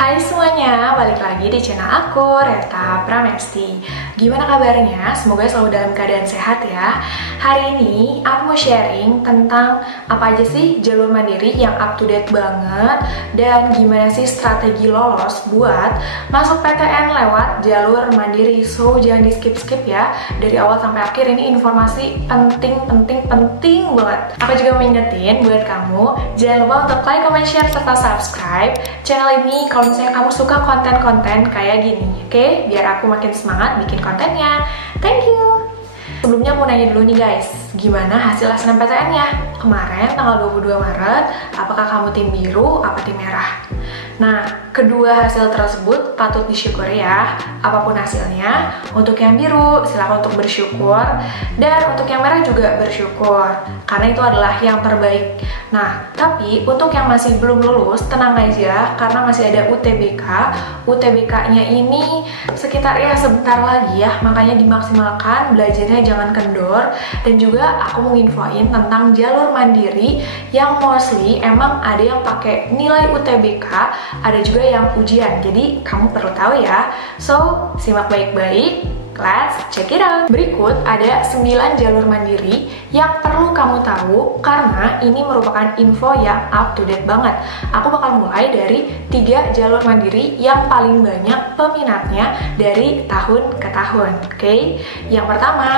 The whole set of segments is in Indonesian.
Hai semuanya, balik lagi di channel aku, Reta Pramesti. Gimana kabarnya? Semoga selalu dalam keadaan sehat ya. Hari ini aku mau sharing tentang apa aja sih jalur mandiri yang up to date banget, dan gimana sih strategi lolos buat masuk PTN lewat jalur mandiri. So jangan di skip-skip ya, dari awal sampai akhir. Ini informasi penting banget. Aku juga mau ingetin buat kamu, jangan lupa untuk like, comment, share, serta subscribe channel ini kalau misalnya kamu suka konten-konten kayak gini, oke? Biar aku makin semangat bikin kontennya. Thank you! Sebelumnya mau nanya dulu nih guys, gimana hasil SNMPTN-nya? Kemarin tanggal 22 Maret, apakah kamu tim biru apa tim merah? Nah, kedua hasil tersebut patut disyukuri ya. Apapun hasilnya, untuk yang biru silakan untuk bersyukur, dan untuk yang merah juga bersyukur, karena itu adalah yang terbaik. Nah, tapi untuk yang masih belum lulus, tenang aja, karena masih ada UTBK. UTBK-nya ini sekitar ya sebentar lagi ya, makanya dimaksimalkan, belajarnya jangan kendor. Dan juga aku mau infoin tentang jalur mandiri yang mostly emang ada yang pakai nilai UTBK, ada juga yang ujian, jadi kamu perlu tahu ya. So, simak baik-baik. Let's check it out. Berikut ada 9 jalur mandiri yang perlu kamu tahu karena ini merupakan info yang up to date banget. Aku bakal mulai dari 3 jalur mandiri yang paling banyak peminatnya dari tahun ke tahun. Oke? Yang pertama,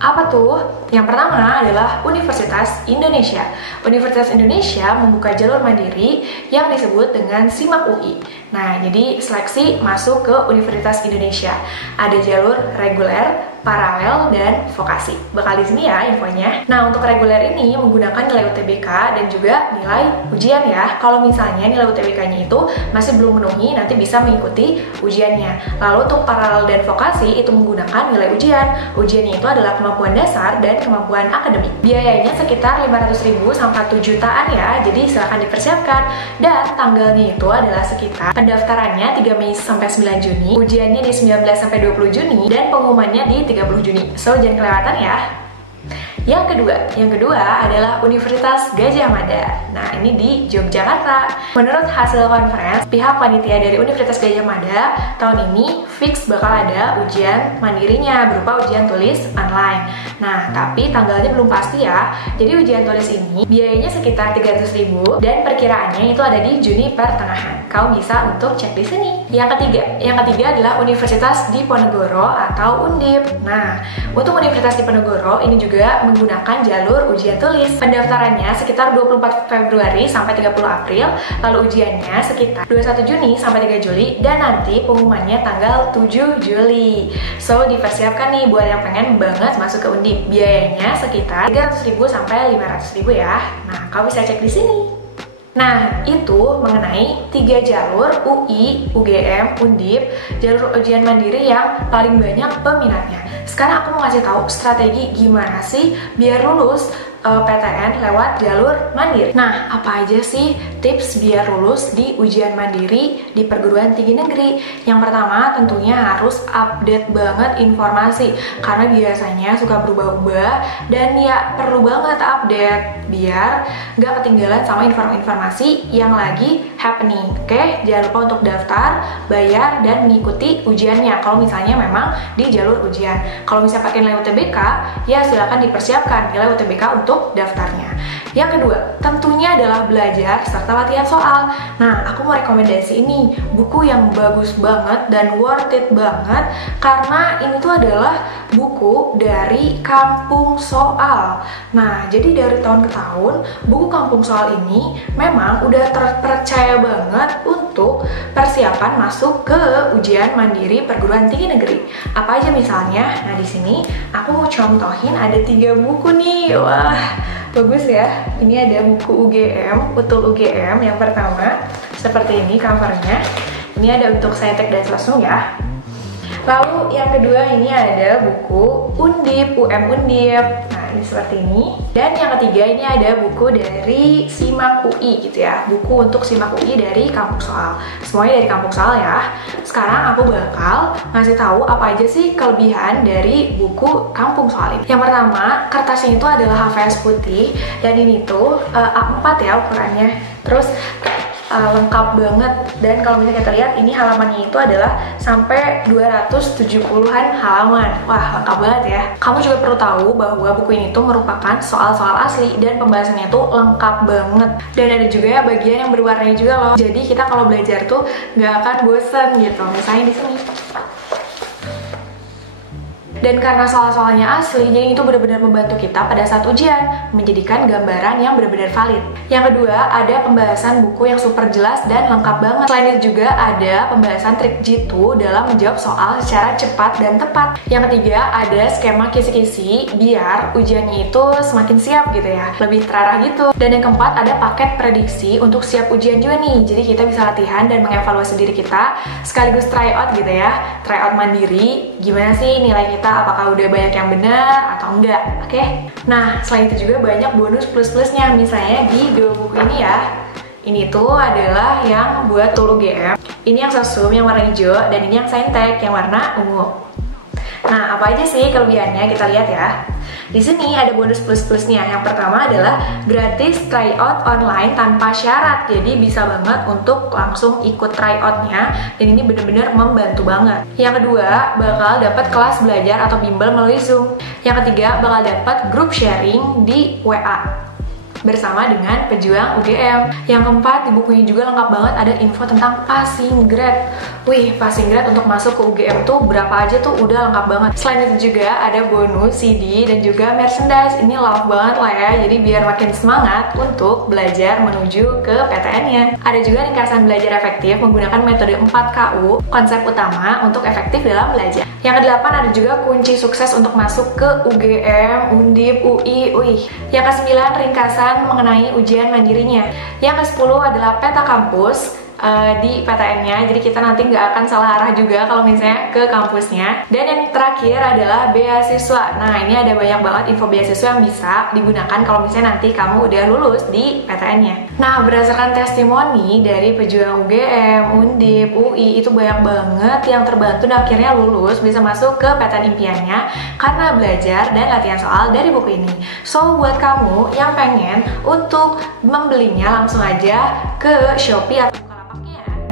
apa tuh? Yang pertama adalah Universitas Indonesia. Universitas Indonesia membuka jalur mandiri yang disebut dengan SIMAK UI. Nah, jadi seleksi masuk ke Universitas Indonesia. Ada jalur reguler, paralel, dan vokasi. Bakal di sini ya infonya. Nah, untuk reguler ini menggunakan nilai UTBK dan juga nilai ujian ya. Kalau misalnya nilai UTBK-nya itu masih belum memenuhi, nanti bisa mengikuti ujiannya. Lalu untuk paralel dan vokasi itu menggunakan nilai ujian. Ujiannya itu adalah kemampuan dasar dan kemampuan akademik. Biayanya sekitar 500.000 sampai 1 jutaan ya. Jadi silahkan dipersiapkan. Dan tanggalnya itu adalah sekitar pendaftarannya 3 Mei sampai 9 Juni, ujiannya di 19 sampai 20 Juni, dan pengumumannya di 30 Juni. So, jangan kelewatan ya. Yang kedua adalah Universitas Gadjah Mada. Nah, ini di Yogyakarta. Menurut hasil konferensi, pihak panitia dari Universitas Gadjah Mada tahun ini fix bakal ada ujian mandirinya berupa ujian tulis online. Nah, tapi tanggalnya belum pasti ya. Jadi ujian tulis ini biayanya sekitar 300.000 dan perkiraannya itu ada di Juni pertengahan. Kamu bisa untuk cek di sini. Yang ketiga adalah Universitas Diponegoro atau Undip. Nah, untuk Universitas Diponegoro ini juga menggunakan jalur ujian tulis. Pendaftarannya sekitar 24 Februari sampai 30 April, lalu ujiannya sekitar 21 Juni sampai 3 Juli, dan nanti pengumumannya tanggal 7 Juli. So, dipersiapkan nih buat yang pengen banget masuk ke Undip. Biayanya sekitar 300.000 sampai 500.000 ya. Nah, kamu bisa cek di sini. Nah, itu mengenai 3 jalur UI, UGM, Undip, jalur ujian mandiri yang paling banyak peminatnya. Sekarang aku mau ngasih tahu strategi gimana sih biar lulus PTN lewat jalur mandiri. Nah, apa aja sih tips biar lulus di ujian mandiri di perguruan tinggi negeri? Yang pertama, tentunya harus update banget informasi, karena biasanya suka berubah-ubah, dan ya perlu banget update biar nggak ketinggalan sama informasi yang lagi happening. Oke, jangan lupa untuk daftar, bayar, dan mengikuti ujiannya kalau misalnya memang di jalur ujian. Kalau misalnya pakai nilai UTBK, ya silakan dipersiapkan nilai UTBK untuk daftarnya. Yang kedua, tentunya adalah belajar serta latihan soal. Nah, aku mau rekomendasi ini, buku yang bagus banget dan worth it banget, karena ini tuh adalah buku dari Kampung Soal. Nah, jadi dari tahun ke tahun, buku Kampung Soal ini memang udah terpercaya banget untuk persiapan masuk ke ujian mandiri perguruan tinggi negeri. Apa aja misalnya? Nah, di sini aku mau contohin ada 3 buku nih. Wah, bagus ya. Ini ada buku UGM, Utul UGM yang pertama. Seperti ini covernya. Ini ada untuk Saintek dan Sosum ya. Lalu yang kedua ini ada buku Undip, Undip. Nah, ini seperti ini. Dan yang ketiga ini ada buku dari SIMAK UI gitu ya. Buku untuk SIMAK UI dari Kampung Soal. Semuanya dari Kampung Soal ya. Sekarang aku bakal ngasih tahu apa aja sih kelebihan dari buku Kampung Soal ini. Yang pertama, kertasnya itu adalah HVS putih, dan ini tuh A4 ya ukurannya. Terus lengkap banget. Dan kalau misalnya kita lihat, ini halamannya itu adalah sampai 270-an halaman. Wah, lengkap banget ya. Kamu juga perlu tahu bahwa buku ini tuh merupakan soal-soal asli dan pembahasannya tuh lengkap banget. Dan ada juga bagian yang berwarna juga loh. Jadi kita kalau belajar tuh nggak akan bosen gitu. Misalnya di sini. Dan karena soal-soalnya asli, jadi itu benar-benar membantu kita pada saat ujian, menjadikan gambaran yang benar-benar valid. Yang kedua, ada pembahasan buku yang super jelas dan lengkap banget. Selain itu juga ada pembahasan trik jitu dalam menjawab soal secara cepat dan tepat. Yang ketiga, ada skema kisi-kisi biar ujiannya itu semakin siap gitu ya, lebih terarah gitu. Dan yang keempat, ada paket prediksi untuk siap ujian juga nih. Jadi kita bisa latihan dan mengevaluasi diri kita, sekaligus try out gitu ya, try out mandiri, gimana sih nilai kita, apakah udah banyak yang benar atau enggak, oke? Nah, selain itu juga banyak bonus plus-plusnya, misalnya di dua buku ini ya. Ini tuh adalah yang buat tool UGM. Ini yang sosum yang warna hijau, dan ini yang saintek yang warna ungu. Nah, apa aja sih kelebihannya? Kita lihat ya. Di sini ada bonus plus-plusnya. Yang pertama adalah gratis tryout online tanpa syarat. Jadi bisa banget untuk langsung ikut tryoutnya, dan ini bener-bener membantu banget. Yang kedua, bakal dapat kelas belajar atau bimbel melalui Zoom. Yang ketiga, bakal dapat grup sharing di WA bersama dengan pejuang UGM. Yang keempat, di bukunya juga lengkap banget ada info tentang passing grade. Wih, passing grade untuk masuk ke UGM tuh berapa aja tuh udah lengkap banget. Selain itu juga ada bonus CD dan juga merchandise. Ini love banget lah ya, jadi biar makin semangat untuk belajar menuju ke PTN-nya. Ada juga ringkasan belajar efektif menggunakan metode 4KU, konsep utama untuk efektif dalam belajar. Yang kedelapan, ada juga kunci sukses untuk masuk ke UGM, Undip, UI. Yang kesembilan, ringkasan mengenai ujian mandirinya. Yang ke-10 adalah peta kampus di PTN-nya, jadi kita nanti nggak akan salah arah juga kalau misalnya ke kampusnya. Dan yang terakhir adalah beasiswa. Nah, ini ada banyak banget info beasiswa yang bisa digunakan kalau misalnya nanti kamu udah lulus di PTN-nya. Nah, berdasarkan testimoni dari pejuang UGM, Undip, UI, itu banyak banget yang terbantu dan akhirnya lulus bisa masuk ke PTN impiannya karena belajar dan latihan soal dari buku ini. So, buat kamu yang pengen untuk membelinya, langsung aja ke Shopee atau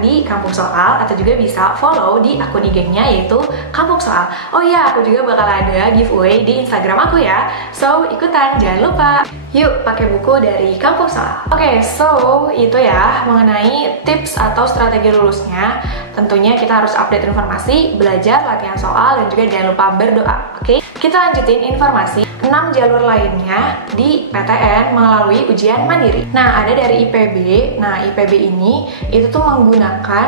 di Kampung Soal, atau juga bisa follow di akun IG-nya yaitu Kampung Soal. Oh iya, aku juga bakal ada giveaway di Instagram aku ya. So, ikutan, jangan lupa. Yuk, pakai buku dari Kampung Soal. Oke, so itu ya mengenai tips atau strategi lulusnya. Tentunya kita harus update informasi, belajar, latihan soal, dan juga jangan lupa berdoa. Oke, kita lanjutin informasi 6 jalur lainnya di PTN melalui ujian mandiri. Nah, ada dari IPB. Nah, IPB ini itu tuh menggunakan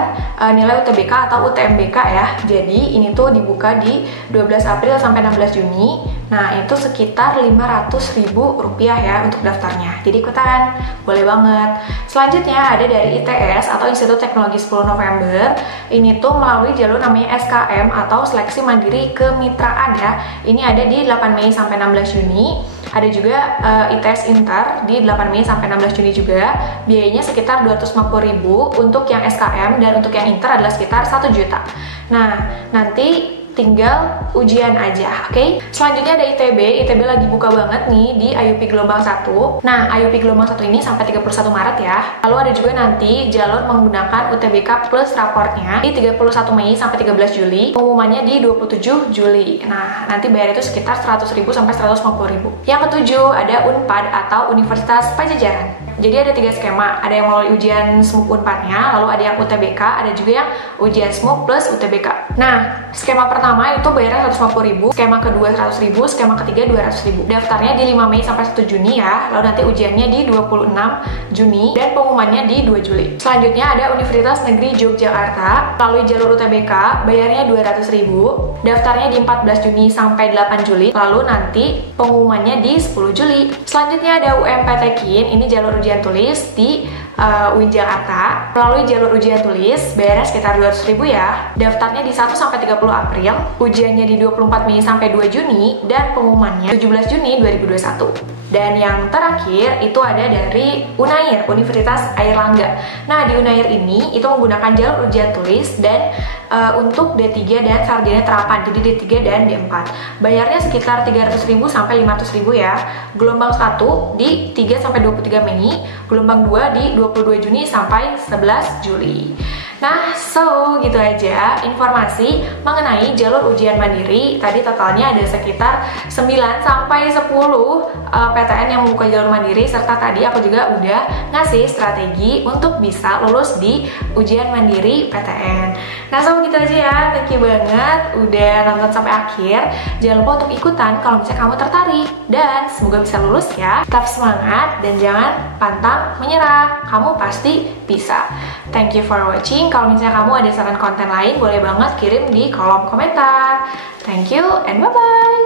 nilai UTBK atau UTMBK ya. Jadi ini tuh dibuka di 12 April sampai 16 Juni. Nah, itu sekitar Rp500.000 ya untuk daftarnya. Jadi ikutan, boleh banget. Selanjutnya ada dari ITS atau Institut Teknologi 10 November. Ini tuh melalui jalur namanya SKM atau Seleksi Mandiri Kemitraan ya. Ini ada di 8 Mei sampai 16 Juni. Ada juga ITS Inter di 8 Mei sampai 16 Juni juga. Biayanya sekitar Rp250.000 untuk yang SKM, dan untuk yang Inter adalah sekitar Rp1 juta. Nah, nanti tinggal ujian aja, oke? Selanjutnya ada ITB. ITB lagi buka banget nih di IUP Gelombang 1. Nah, IUP Gelombang 1 ini sampai 31 Maret ya. Lalu ada juga nanti jalur menggunakan UTBK plus raportnya di 31 Mei sampai 13 Juli. Pengumumannya di 27 Juli. Nah, nanti bayar itu sekitar Rp100.000 sampai Rp150.000. Yang ketujuh ada UNPAD atau Universitas Pajajaran. Jadi ada 3 skema, ada yang melalui ujian SMUK UNPAD-nya, lalu ada yang UTBK, ada juga yang ujian SMUK plus UTBK. Nah, skema pertama itu bayarnya Rp150.000, skema kedua Rp100.000, skema ketiga Rp200.000. Daftarnya di 5 Mei sampai 1 Juni ya, lalu nanti ujiannya di 26 Juni, dan pengumumannya di 2 Juli. Selanjutnya ada Universitas Negeri Yogyakarta, melalui jalur UTBK, bayarnya Rp200.000, daftarnya di 14 Juni sampai 8 Juli, lalu nanti pengumumannya di 10 Juli. Selanjutnya ada UMPTKIN, ini jalur ujian tulis di UIN Jakarta. Melalui jalur ujian tulis, bayarnya sekitar Rp200.000 ya. Daftarnya di 1 sampai 30 April, ujiannya di 24 Mei sampai 2 Juni, dan pengumumannya 17 Juni 2021. Dan yang terakhir itu ada dari UNAIR, Universitas Airlangga. Nah, di UNAIR ini itu menggunakan jalur ujian tulis dan untuk D3 dan sarjana terapan, jadi D3 dan D4. Bayarnya sekitar 300.000 sampai 500.000 ya. Gelombang 1 di 3 sampai 23 Mei, gelombang 2 di 22 Juni sampai 11 Juli. Nah, so gitu aja informasi mengenai jalur ujian mandiri. Tadi totalnya ada sekitar 9 sampai 10 PTN yang membuka jalur mandiri, serta tadi aku juga udah ngasih strategi untuk bisa lulus di ujian mandiri PTN. Nah, so gitu aja ya. Thank you banget udah nonton sampai akhir. Jangan lupa untuk ikutan kalau misalnya kamu tertarik, dan semoga bisa lulus ya. Tetap semangat dan jangan pantang menyerah. Kamu pasti bisa. Thank you for watching. Kalau misalnya kamu ada saran konten lain, boleh banget kirim di kolom komentar. Thank you and bye-bye.